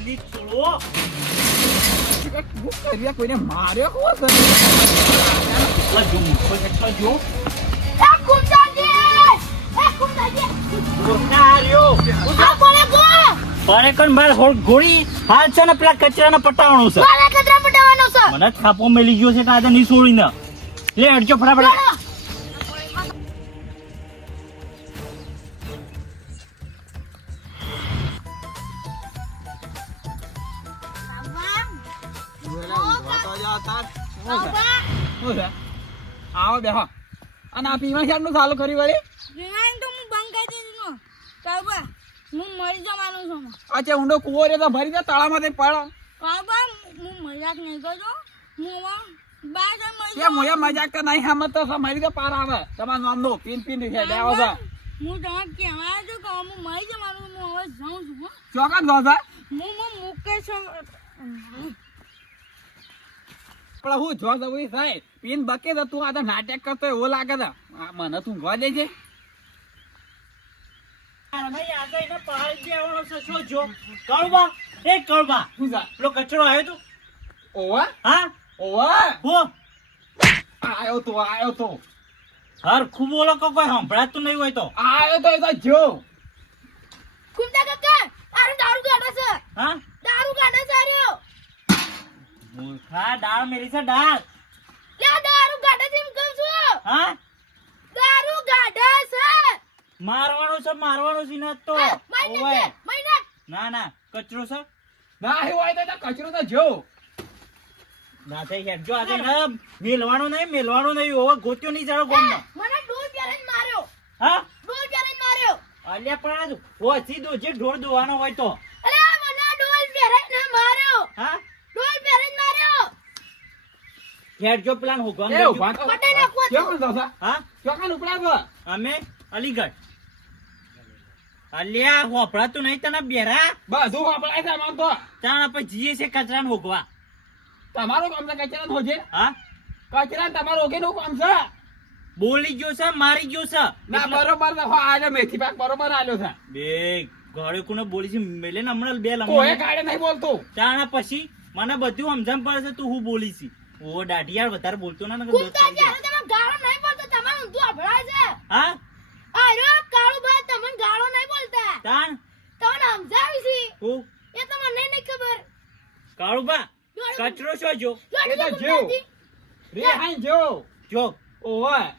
નીચ છોડવો કોઈને માર્યો કોણ છે? જો મૂકો છે જો પારે કોણ માર ગોળી હાલ છે ને પેલા કચરાને પટાવવાનું છે મને થાપો મેલી ગયો છે આજે નહીં છોડીને લે હટજો ફટાફટ આવો બેહો અને આ પીવા શાકનું ચાલુ કરી વળી અચ્છા ઊંડો કુવો રે તો ભરી દે તળામાંથી પડો કે મોયા મજાક તો નહીં હમત તો મરી તો પાર આવે તમારું નામ નો પીન પીન છે દેવો છે ચોકન જોશે પણ હું જો જવું થાય પીન બકે તો તું આ તો નાટક કરતો એવો લાગે છે મને તું ગવા દે છે કચરો આવ્યો તું ઓવા હા ઓવા હું આયો તો હર ખૂબ બોલો કોઈ સંભળાતું નહીં હોય તો આયો તો એ તો જો હા મૂર્ખા ડાળ મેરી છે ડાળ હા મારવાનું છે ને તો ઓવે ના કચરો છે ના એ હોય તો કચરો તો જો ના થઈ હેડજો આજે ને મેલવાનું નહીં ઓવે ગોત્યો નહીં જાડો ગોમનો હા અલ્યા પણ આજ હોથી દો જે ઢોર દોવાનો હોય તો હા હેડજો પ્લાન હોગવાન એ ઉભા તો કેમ દોસા હા ચોકન ઉપડા અમે અલીગઢ અલ્યા હોપડાતું નહીં તને બેરા બધું વાપરાય છે આમ તો ત્યાં આપણે જઈએ છે કચરાને હોગવા તમારું કામ છે કચરા નો છે હા કચરા તમારું ઓકે નું કામ છે બોલી ગયો છે મારી ગયો છે ના બરોબર છે આલ્યો મેથી પાક બરોબર આલ્યો છે બે ઘરે કોને બોલી છે મેલે ને હમણાં બે કોઈ કાડે નહીં બોલતો ત્યાં પછી મને બધું સમજણ પડે છે તું હું બોલી છી ઓ દાઢિયાર વધારે બોલતો ના હા તાન હું કાળુબા કચરો છો જો એ તો જો રે હાઈ જો જો ઓય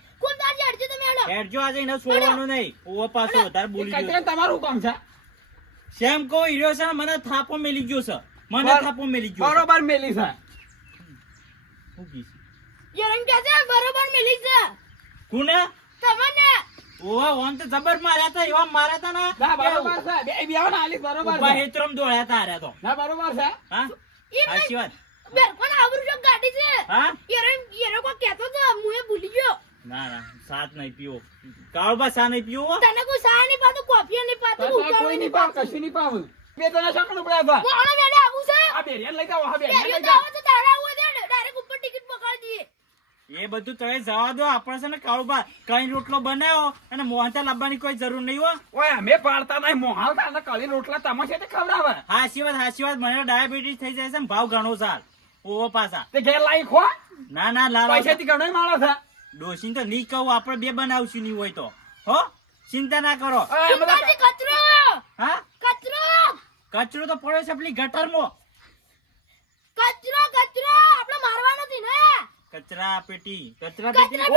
હેડજો આજે એને છોડવાનું નહીં ઓ પાછો વધારે બોલી ગયો કચરા તમારું કામ છે સેમ કો હીરો છે મને થાપો મેલી ગયો છે મને થાપો મેલી ગયો બરોબર મેલી છે હું કી કોને ઓવા ઓન તો જબર માર્યા હતા એવા માર્યા હતા ના બરોબર છે બે બેવ ના આલી બરોબર ઉભા છે હેતરમ દોડ્યા હતા આર્યા તો ના બરોબર છે હા સાચી વાત ના સાત નહીં પીવો કાળુબા સા નહીં પીવો કોઈ નહીં પાવ કશું નહીં પાવ બે તને શકણ ઉપડ્યા હતા આ બેરિયા લઈ જાઓ આ બેરિયા લઈ જાઓ એ બધું તમે જવા દો આપણે છે ને કાળુબા કઈ રોટલો બનાવો અને મોહનતા લાવવાની કોઈ જરૂર નહીં હો ઓય અમે પાડતા નહીં મોહાલ તા કળી રોટલા તમાશે તે ખવડાવે હાચી વાત મને ડાયાબિટીસ થઈ જાય છે ને ભાવ ઘણો સાલ ઓવો પાછા તે ઘેર લાઈ ખો ના લાલ પૈસાથી ઘણો માળો છે ડોસીને તો નહીં કહું આપણે બે બનાવશું નહીં હોય તો હો ચિંતા ના કરો હા કચરો તો પડ્યો છે પેલી ગટરમાં કચરા પેટી ઓ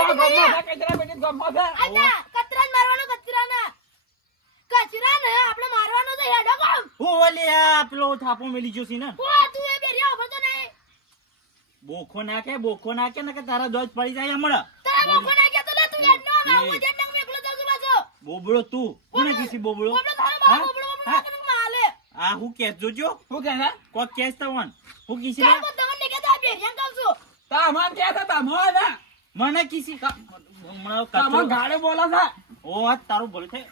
ગમ્મો છે કચરા પેટી ગમ્મો છે હું ઓલી આ પેલો થાપો મેલી ગયો છે ને બોખો નાખે ને કે તારા દોજ પડી જાય હમણાં બોબડો તું કોને કીધી બોબડો આ હું કેસ જોજો શું કહે છે કોક કેસ તવન હું કીધી તામન કે છે તામન મને કીધી હમણાં તામન ગાડે બોલે છે ઓ આ તારું બોલ છે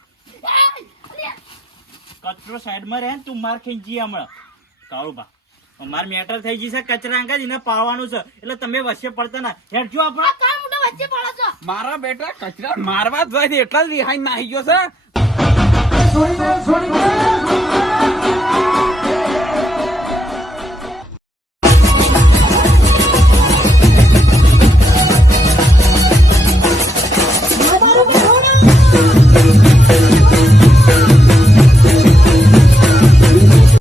કચરો સાઈડમાં રહે ને તું માર ખાઈ જઈએ હમણાં કાળુબા માર મેટર થઈ જશે કચરા અંકા જ એને પાવાનું છે એટલે તમે વચ્ચે પડતા ના હેડજો આપણે મારા બેટા કચરા મારવા જ જાય એટલા જ રિહાઈ નાહી ગયો છે